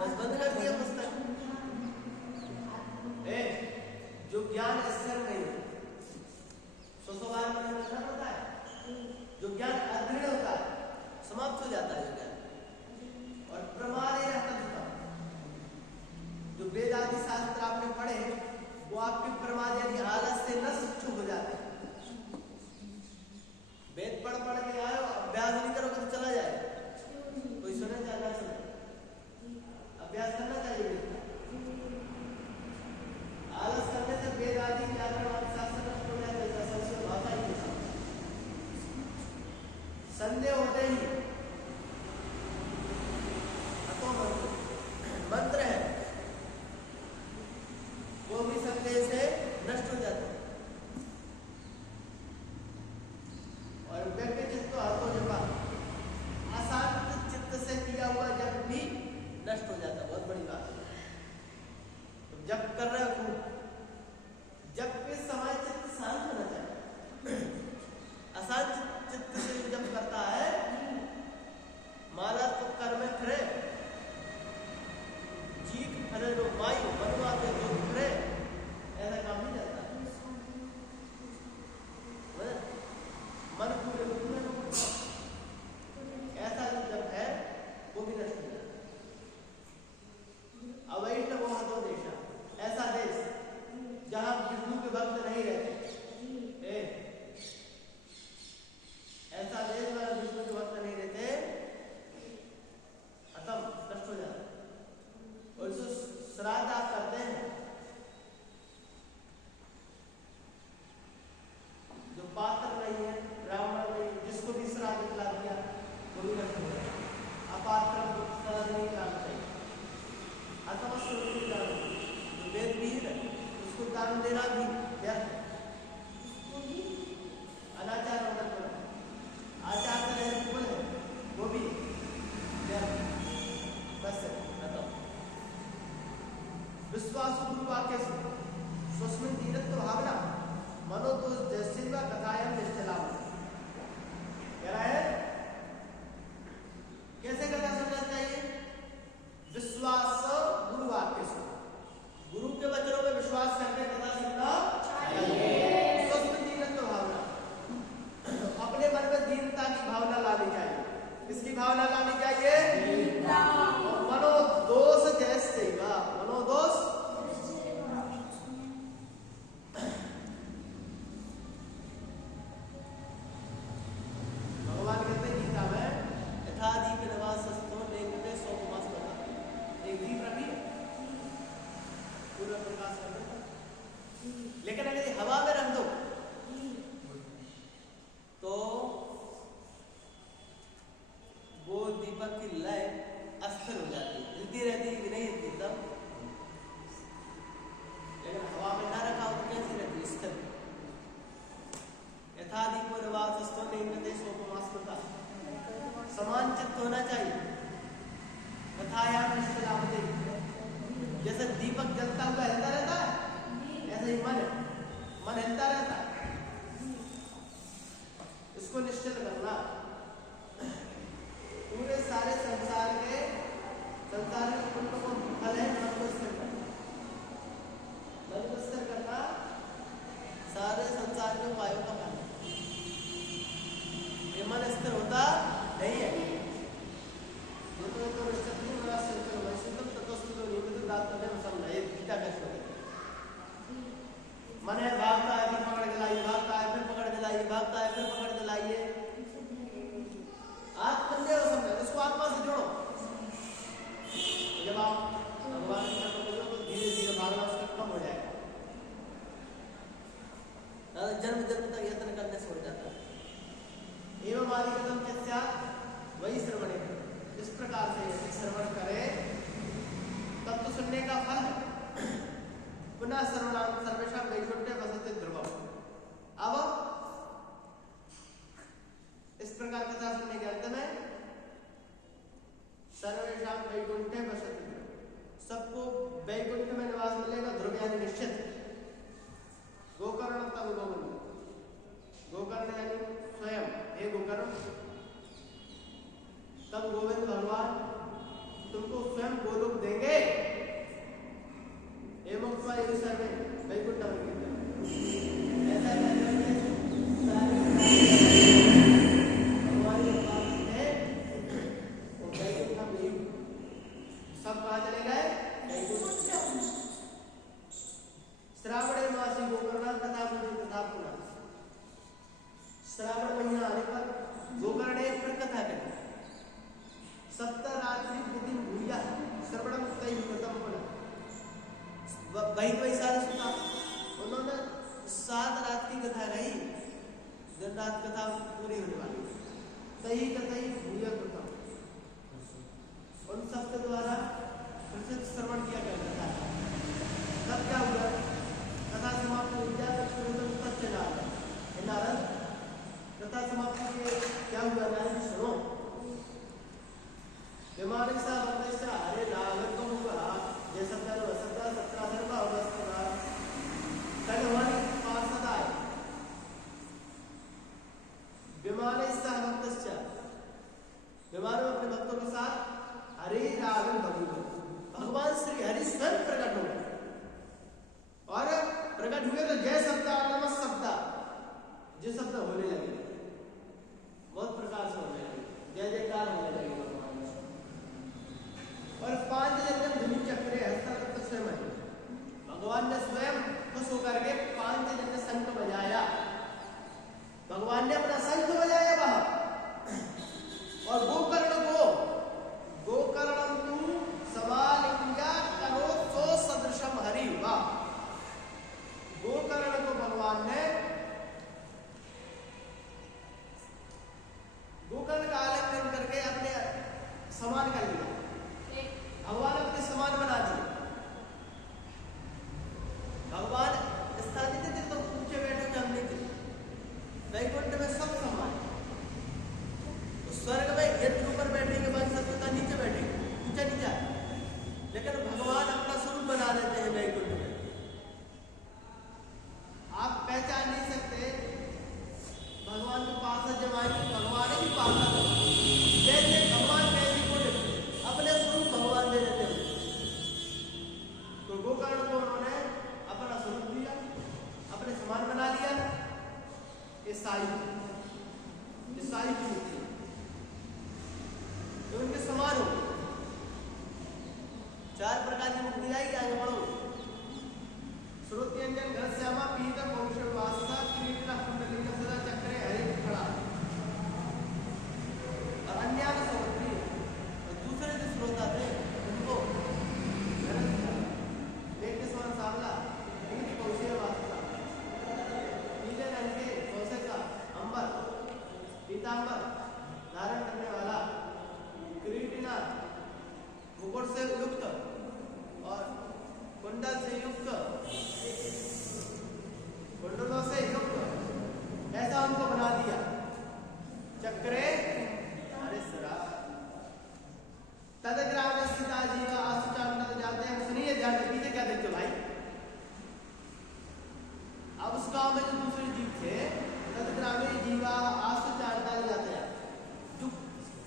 बस बंद कर दिया पुस्तक। जो ज्ञान स्थिर नहीं है, स्वभाव में रखना होता है, जो ज्ञान अदृढ़ होता है, समाप्त हो जाता है जो ज्ञान, और प्रमाद ही रहता है। जो वेद आदि शास्त्र आपने पढ़े वो आपके प्रमाद यानी आलस से नष्ट हो जाते हैं। वेद पढ़ के आए, अभ्यास नहीं करोगे तो चला जाएगा। कोई सुने चाहे ना सुने, अभ्यास करना चाहिए वेद का। आलस करने से वेद आदि व्याकरण शास्त्र नष्ट हो जाता है। संस्कृत भाषा ही है। संदेह होते ही अतो मंत्र है वो भी संदेह से नष्ट हो जाता है। और व्यक्ति चित्त हतो जपा, अशांत चित्त से किया हुआ जप भी नष्ट हो जाता है। बहुत बड़ी बात है। तो जप कर रहे हो, जप के समय चित्त शांत होना चाहिए। अशांत चित्त से जप करता है, माला तो कर में फिरे, जीत फले लो मायु मनुआ के जो फिरे, ऐसा काम नहीं जाता। मन पूरे ऐसा जब है वो भी नष्ट हो जाता। अवैष्णव हतो देश, ऐसा देश जहां विष्णु के भक्त नहीं रहते, ऐसा देश में विष्णु के भक्त नहीं रहते, खत्म, नष्ट हो जाता। और जो श्राद्ध आप करते हैं, जो पात्र नहीं है, ब्राह्मण नहीं, जिसको भी श्राद्ध खिला दिया वो भी नष्ट हो जाता। अपात्र श्राद्ध नहीं कराना चाहिए। अतवश्य वेद भी है, उसको दान देना भी व्यर्थ है। अनाचार आचार का बोले वो भी व्यर्थ। बस खत्म। विश्वास गुरु वाक्य से स्वस्मिन धीरत्व भावना मनो तो जैसे कथाएं निष्ठलाभ कह रहा है। कैसे कथा सुनना चाहिए? विश्वास गुरु वाक्य से, गुरु के वचनों में विश्वास करके कथा सुनना चाहिए। स्वस्मिन धीरत्व भावना, अपने मन में दीनता की भावना लानी चाहिए। किसकी भावना लानी चाहिए? मनोदोष जैसे, मनोदोष भगवान कहते हैं गीता में, यथा दीप निवासस्थो नेंगते सोमवास बता। एक दीप रखी है, पूरा प्रकाश कर देता, लेकिन अगर ये हवा में रख दो तो वो दीपक की लय अस्थिर हो जाती है, हिलती रहती है कि नहीं हिलती एकदम। लेकिन हवा में ना रखा हो तो कैसी रहती है? स्थिर। यथा दीपो निवासस्थो नेंगते सोमवास्मृता, समान चित्त होना चाहिए। कथायाम निष्ठलाभते, जैसे दीपक जलता हुआ हिलता रहता है, ऐसे ही मन हिलता रहता है। इसको निश्चित करना। पूरे सारे संसार में कुंड को फल है मन को स्थिर करना। मन को स्थिर करना सारे संसार के उपायों का फल है। ये मन स्थिर होता नहीं है। मन है भागता है, फिर पकड़ के लाइए, भागता है, फिर पकड़ के लाइए, भागता है, फिर पकड़ के लाइए। आत्मन्य समझो, इसको आत्मा से जोड़ो। जब आप भगवान के साथ बोलो तो धीरे धीरे भागना उसका कम हो जाएगा। जन्म तक यत्न करने से हो जाता है। एवं आदि कदम क्या वही श्रवण, इस प्रकार से यदि श्रवण करे तब तो सुनने का फल पुनः सर्वनाम सर्वेशा वैकुंठे वसते ध्रुवम। अब इस प्रकार कथा सुनने के अंत में सर्वेशा वैकुंठे वसते, सबको वैकुंठ में निवास मिलेगा, ध्रुव यानी निश्चित। गोकर्ण तब गोविंद, गोकर्ण यानी स्वयं, हे गोकर्ण, तब गोविंद भगवान तुमको स्वयं गोलोक देंगे। वही वही सारे सुना। उन्होंने 7 रात की कथा रही, दिन रात कथा पूरी होने वाली, तही कथई भूया कथा उन सबके द्वारा प्रसिद्ध श्रवण किया करता था। तब क्या हुआ, कथा समाप्त हो गया, तब चला नारद कथा समाप्त के क्या हुआ, नारद सुनो, विमान हरे नागरिकों जैसा कल हमारी पार्षद आए, विमान विमान में अपने भक्तों के साथ हरे रावण भगवान श्री हरि स्वयं प्रकट हो गए और प्रकट हुए तो जय शब्द नमः शब्द जो शब्द होने लगे, बहुत प्रकार से होने लगे, जय जयकार होने लगे भगवान। और 5 जन्म धनु चक्रे हस्ता स्वयं भगवान ने स्वयं खुश होकर के 5 जन्म शंख बजाया, भगवान ने अपना शंख बजाया वहां। और गोकर्ण तू समालिंगा करो सो सदृशम हरि, वाह। गोकर्ण को भगवान ने गोकर्ण का आलिंगन करके अपने समान कर लिया, भगवान अपने समान बना दिए। भगवान स्थानीय थे तो ऊंचे बैठे थे, हमने थे वैकुंठ में सब समान, स्वर्ग में यज्ञ ऊपर बैठेंगे, बाकी सब पता नीचे बैठेंगे, ऊंचा नीचा, लेकिन भगवान अपना स्वरूप बना देते हैं वैकुंठ में। आप पहचान नहीं सकते भगवान के पास जमाएंगे, भगवान ही पास जैसे भगवान कैसी को अपने स्वरूप भगवान दे देते हैं। तो गोकर्ण को उन्होंने अपना स्वरूप दिया, अपने समान बना लिया। ईसाई की मुक्ति तो उनके समान हो, 4 प्रकार की मुक्ति आई। आगे बढ़ो, श्रुत्यंजन घर श्यामा पीत कौशल वासा किरीट कुंडलिक सदा चक्रे हरि खड़ा और अन्य समुद्री। और दूसरे जो श्रोता थे उनको मेघ के समान सांवला, पीत कौशल वासा, पीले रंग के कौशल का अंबर, पीतांबर धारण करने वाला, किरीटिना मुकुट से युक्त और कुंडल से युक्त, कुंडलों से युक्त, ऐसा उनको बना दिया। चक्रे अरे सरा तदग्राम स्थिता जीवा आसुचांड जाते हैं। सुनिए ध्यान से, पीछे क्या देखते हो भाई, अब उस गांव में जो दूसरे जीव थे, तदग्रामे जीवा आसुचांड जाते हैं, जो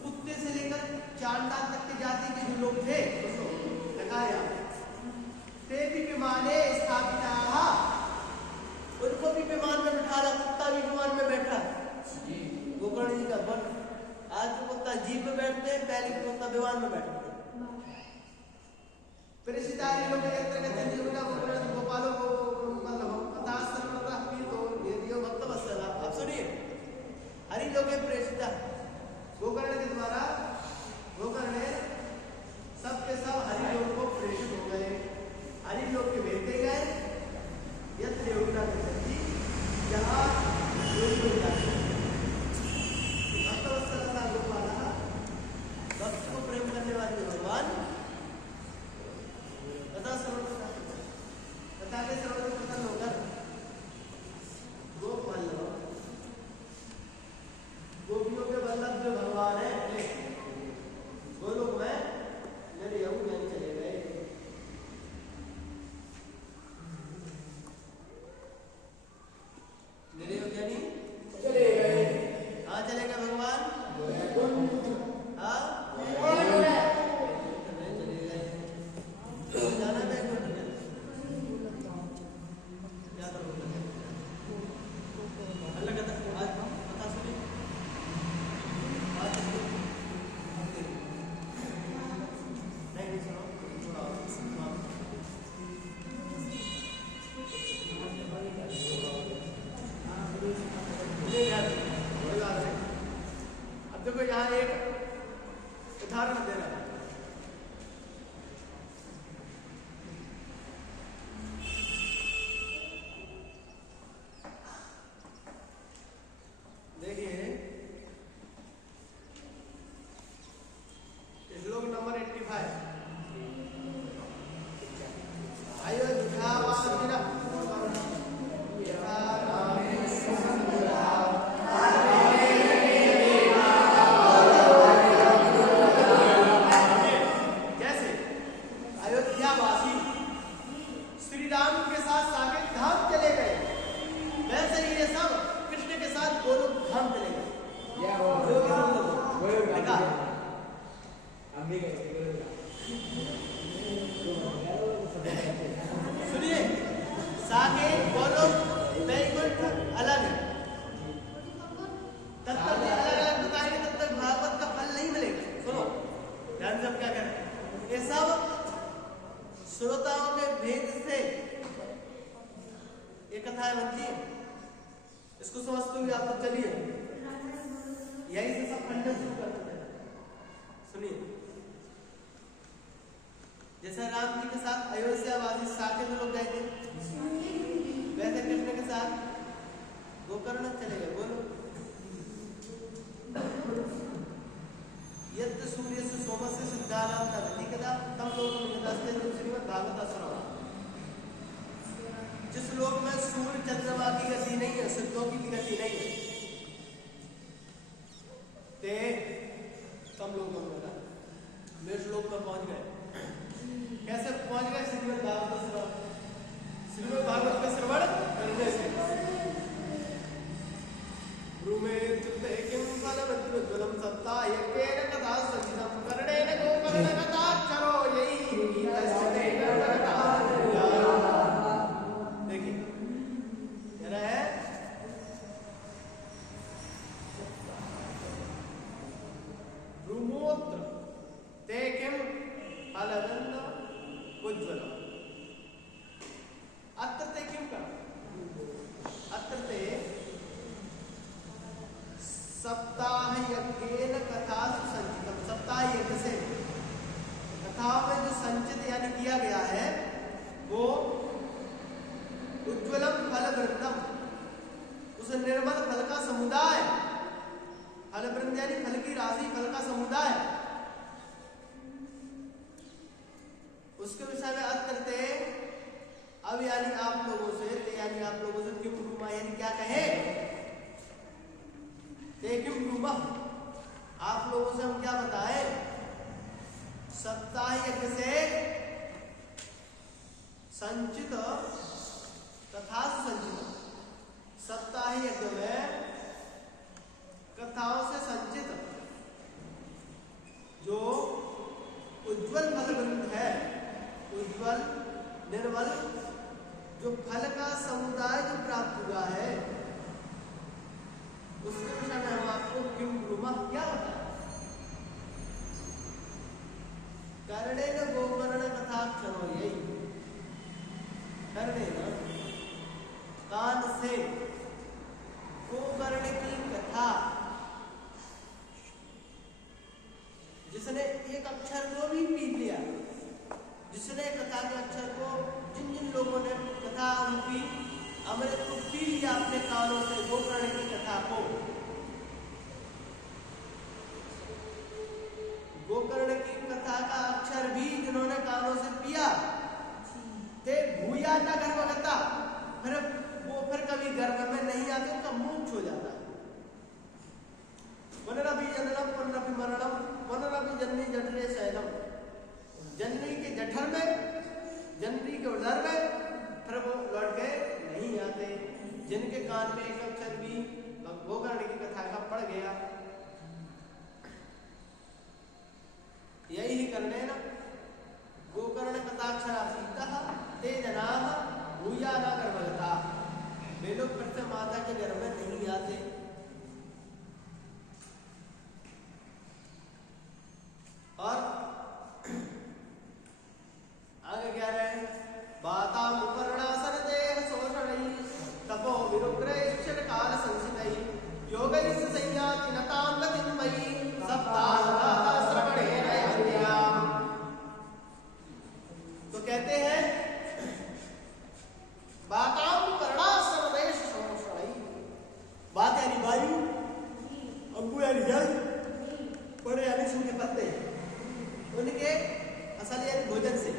कुत्ते से लेकर चांडाल तक के जाति के जो लोग थे, लगाया ते भी विमाने स्थापिता, उनको भी विमान में बिठा रहा, कुत्ता भी विमान में बैठा। गोकर्ण जी का वन, आज तो कुत्ता जीप में बैठते हैं, पहले कुत्ता विमान में बैठते हैं। परिसितारी लोग यत्र गच्छन्ति जीवना गोकर्ण गोपालो भक्त वत्सला। अब सुनिए, हरि लोके प्रेषिता, गोकर्ण के द्वारा गोकर्ण ने सबके सब हरि लोग को प्रेषित हो गए, हरि लोग के भेजते गए। यत्र योगिना गच्छन्ति, जहाँ योगी लोग जाते हैं। भक्त वत्सला गोपाला, भक्त को प्रेम करने वाले श्रोताओं के भेद से एक कथा बनती है। इसको समझते हुए आप लोग चलिए, यही से सब खंडन शुरू करते हैं। सुनिए, जैसे राम जी के साथ अयोध्यावासी साकेत लोग गए थे, वैसे कृष्ण के साथ गोकर्ण चले गए। बोलो, यद् सूर्य से सोमस्य सिद्धानां तदति कदा तम लोकं यदास्ते श्रीमद् भागवत श्रवणम्। जिस लोक में सूर्य चंद्रमा की गति नहीं है, सिद्धों की भी गति नहीं है, ते तम लोगों में मेष लोक में पहुंच गए। कैसे पहुंच गए? श्रीमद् भागवत श्रवण, श्रीमद् भागवत का श्रवण करने से। ब्रूमेत किं फलवद्वज्ज्वलं सप्तायकेन कथा सचितं कर्णेन गोकर्णकथाक्षरो यैः गीतस्य कथा। देखिए कह रहा है, ब्रूमोत्र ते किं फलवद्वज्ज्वलम्। अत्र ते किं का? अत्र ते सप्ताह यज्ञेन कथासु संचितम। सप्ताह यज्ञ से कथाओं में जो संचित यानी किया गया है वो उज्ज्वलम फल वृंदम, उस निर्मल फल का समुदाय। फल वृंद यानी फल की राशि, फल का समुदाय। उसके विषय में अत्रते, अब यानी आप लोगों से, यानी आप लोगों से क्यों ब्रूमा यानी क्या कहे? किम ब्रूमा, आप लोगों से हम क्या बताएं? सप्ताह यज्ञ से संचित कथा संचित, सप्ताह यज्ञ में कथाओं से संचित जो उज्ज्वल फल वृंद है, उज्ज्वल निर्मल जो फल का समुदाय जो प्राप्त हुआ है, उसके विषय में हम आपको किम ब्रूमा क्या होता है? कर्णेन गोकर्ण कथाक्षरो यही, कर्णेन कान से गोकर्ण की कथा, जिसने एक अक्षर को भी पी लिया, जिसने कथा के अक्षर को, जिन जिन लोगों ने कथा रूपी अमृत को पी लिया अपने कानों से, गोकर्ण की कथा को, गोकर्ण की कथा का अक्षर भी जिन्होंने कानों से पिया, ते भूया न गर्भगता, फिर वो फिर कभी गर्भ में नहीं आते, उनका मोक्ष हो जाता है। पुनरपि जननम पुनरपि मरणम पुनरपि जननी जठरे शयनम। जननी के जठर में, जननी के उदर में फिर वो लौट के नहीं आते। जिनके कान में एक अक्षर भी गोकर्ण की कथा का पड़ गया, यही करने न गोकर्ण कथाक्षरा पीता ते जनाः भूया न गर्भगता, वे लोग फिर से माता के गर्भ में नहीं आते। और आगे क्या रहे? बाताम पर्णासन देह शोषणै तपो विरुग्रैश्चर काल संसितै योगैः संयाति नतां गतिं मयि सप्ताह श्रवणेन यज्ञाम्। तो कहते हैं बाताम पर्णासन देह शोषणै, बात यानी वायु, अंगु यानी जल, पड़े यानी सूखे पत्ते, उनके असल यानी भोजन से,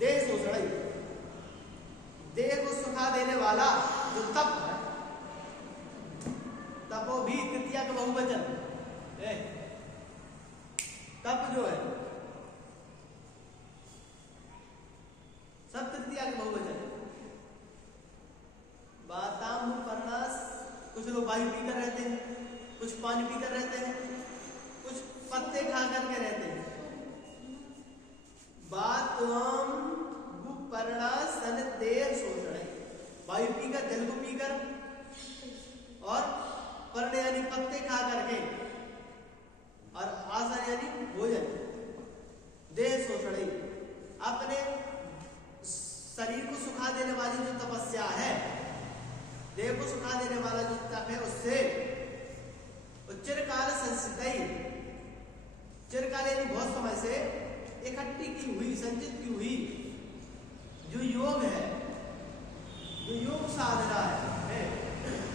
देह शोषण, देह को सुखा देने वाला जो तप है, तपो भी तृतीया का बहुवचन, तप जो है सब तृतीया का बहुवचन। बाताम पर्णास, कुछ लोग वायु पीकर रहते हैं, कुछ पानी पीकर रहते हैं, कुछ पत्ते खा करके रहते हैं। बातम पर्णासन देह शोषण, वायु पीकर, जल को पीकर, और पर्ण यानी पत्ते खा करके, और आसन यानी भोजन, देह शोषण, अपने शरीर को सुखा देने वाली जो तपस्या है, देह को सुखा देने वाला जो तप है, उससे चिरकाल संचित, चिरकाल यानी बहुत समय से इकट्ठी की हुई, संचित की हुई जो योग है, जो योग साधना है,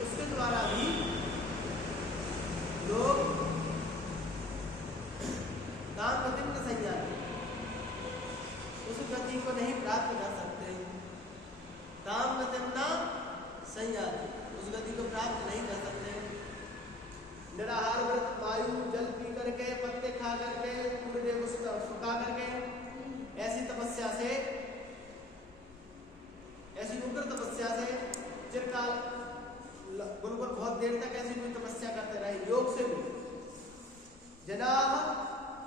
उसके द्वारा भी लोग काम गति में संज्ञान, उस गति को नहीं प्राप्त कर सकते। काम गति ना संज्ञान, उस गति को प्राप्त नहीं कर सकते। निराहार व्रत, वायु जल पी करके, पत्ते खा करके, पूरे देह को सुखा करके, ऐसी तपस्या से, ऐसी उग्र तपस्या से चिरकाल गुरुकुल बहुत देर तक ऐसी कोई तपस्या करते रहे, योग से भी जना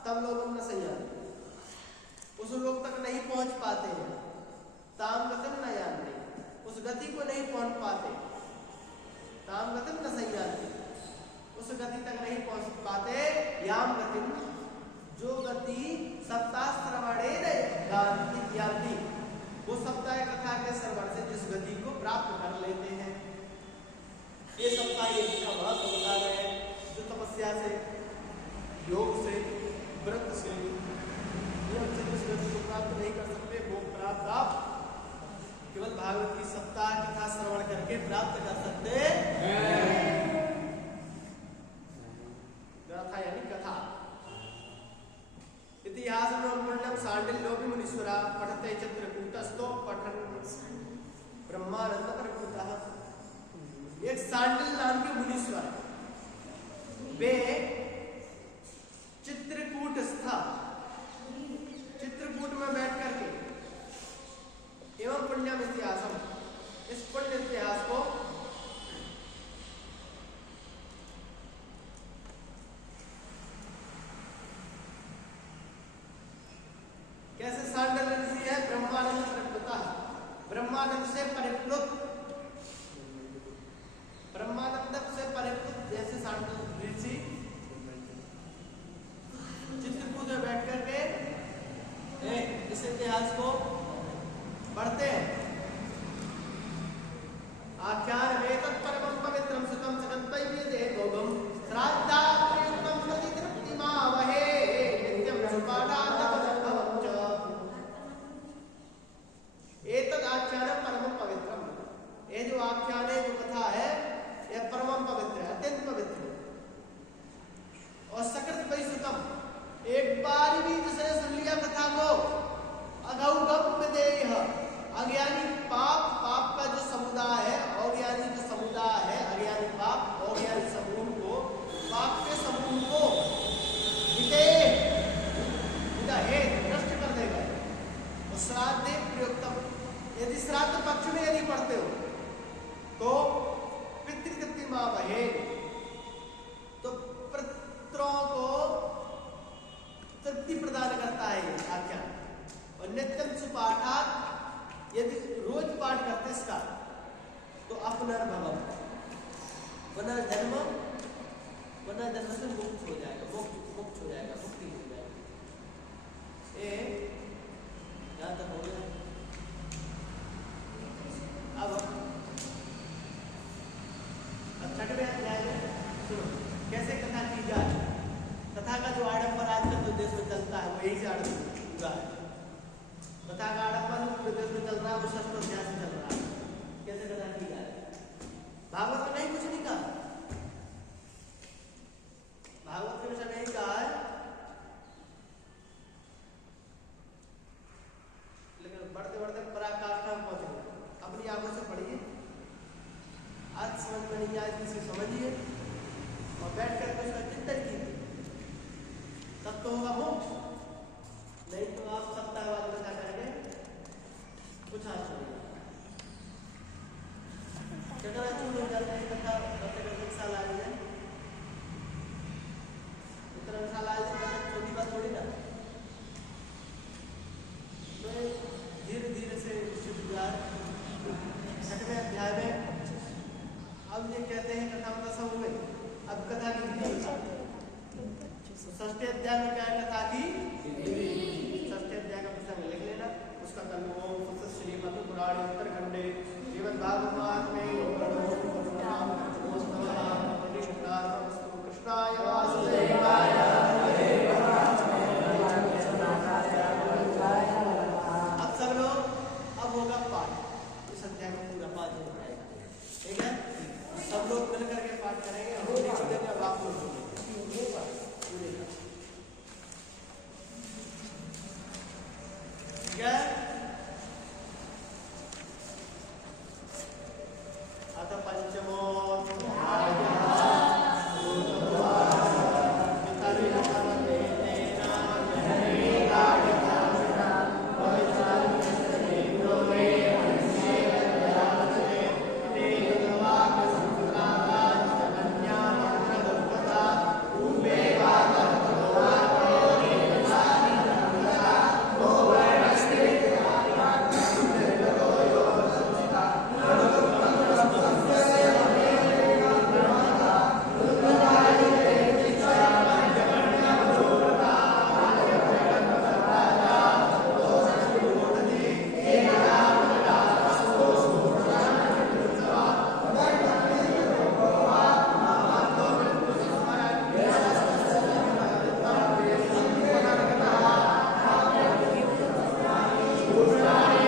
तब लोग न संज्ञान, उस लोग तक नहीं पहुंच पाते हैं। ताम गतिम न जानते, उस गति को नहीं पहुंच पाते। ताम गतिम न संज्ञान, उस गति तक नहीं पहुंच पाते। याम गति, जो गति सप्ताह श्रवणेन जानती, वो सप्ताह कथा के श्रवण से जिस गति को प्राप्त कर लेते हैं। ये सप्ताह ये का महत्व बता रहे हैं, जो तपस्या से, योग से, व्रत से, नियम से जिस गति को प्राप्त नहीं कर सकते, वो प्राप्त आप केवल भागवत की सप्ताह कथा श्रवण करके प्राप्त कर सकते हैं। गाथा यानी कथा। इतिहास में पुण्यम सांडिल्यो भी मुनीश्वरा पठते चित्रकूटस्थो पठन ब्रह्मानंद प्रकृतः। एक सांडिल नाम के मुनीश्वर, वे चित्रकूटस्थ, चित्रकूट में बैठ करके एवं पुण्यम इतिहासम, इस पुण्य इतिहास को कैसे सांडल्य ऋषि है, ब्रह्मानंद प्रकृतः, ब्रह्मानंद से परिप्लुत, ब्रह्मानंद से परिप्लुत जैसे सांडल्य ऋषि चित्रकूट में बैठ करके इस इतिहास को पढ़ते हैं। आख्यान में तत्परमं पवित्रं सुतं जगत्पैवेदे भोगं श्राद्धा प्रयुक्तं प्रति तृप्तिमावहे नित्यं सुपाठार्थपदं च। एतद् आख्यानं परमं पवित्रं, ये जो आख्यान है, जो कथा है, यह परमं पवित्र है, अत्यंत पवित्र है। और सकृत परिसुतम, एक बार भी जिसने सुन लिया कथा को, अगौगम विदेह, अज्ञानी पाप का जो समुदाय है, अज्ञानी जो समुदाय है, अज्ञानी पाप, अज्ञानी समूह को, पाप के समूह को नष्ट कर देगा। और श्राद्ध प्रयुक्तम, यदि श्राद्ध पक्ष में यदि पढ़ते हो तो पितृतृप्तिमावहे, तो पितरों को तृप्ति प्रदान करता है आख्यान। और नित्यम सुपाठात्, यदि रोज पाठ करते इसका तो अपनर्भवम, पुनर्जन्म, पुनर्जन्म से मुक्त हो जाएगा, मुक्त हो जाएगा, मुक्ति हो जाएगी। यहाँ तक हो गया। अब छठवें अध्याय में सुनो कैसे कथा की जाए। कथा का जो आडंबर आजकल जो देश में चलता है, वो यही से आडंबर पूरा है। कथा का आडंबर पूरे देश में चल रहा है, वो षष्ठ अध्याय से चल रहा है। कैसे कथा की जाए, भागवत में नहीं, कुछ नहीं कहा, भागवत के विषय नहीं कहा है, लेकिन बढ़ते बढ़ते पराकाष्ठा में पहुंच गए। अपनी आंखों से पढ़िए, आज समझ में नहीं आए किसी समझिए और बैठ कर उसका चिंतन कीजिए, तब तो होगा मोक्ष। नहीं तो आप सप्ताह बाद कथा करेंगे, कुछ हाथ नहीं, चकरा चूर हो जाता है। कथा करते करते एक साल आ जाए, इतना साल आ जाए, छोटी बात थोड़ी ना। तो धीरे धीरे से शुद्ध जाए। छठवें अध्याय में अब ये कहते हैं कथा में सब हुए, अब कथा की विधि। षष्ठ अध्याय में क्या है, कथा की षष्ठ अध्याय का प्रसंग लिख लेना, उसका कल ओम श्रीमद् पुष्पाणि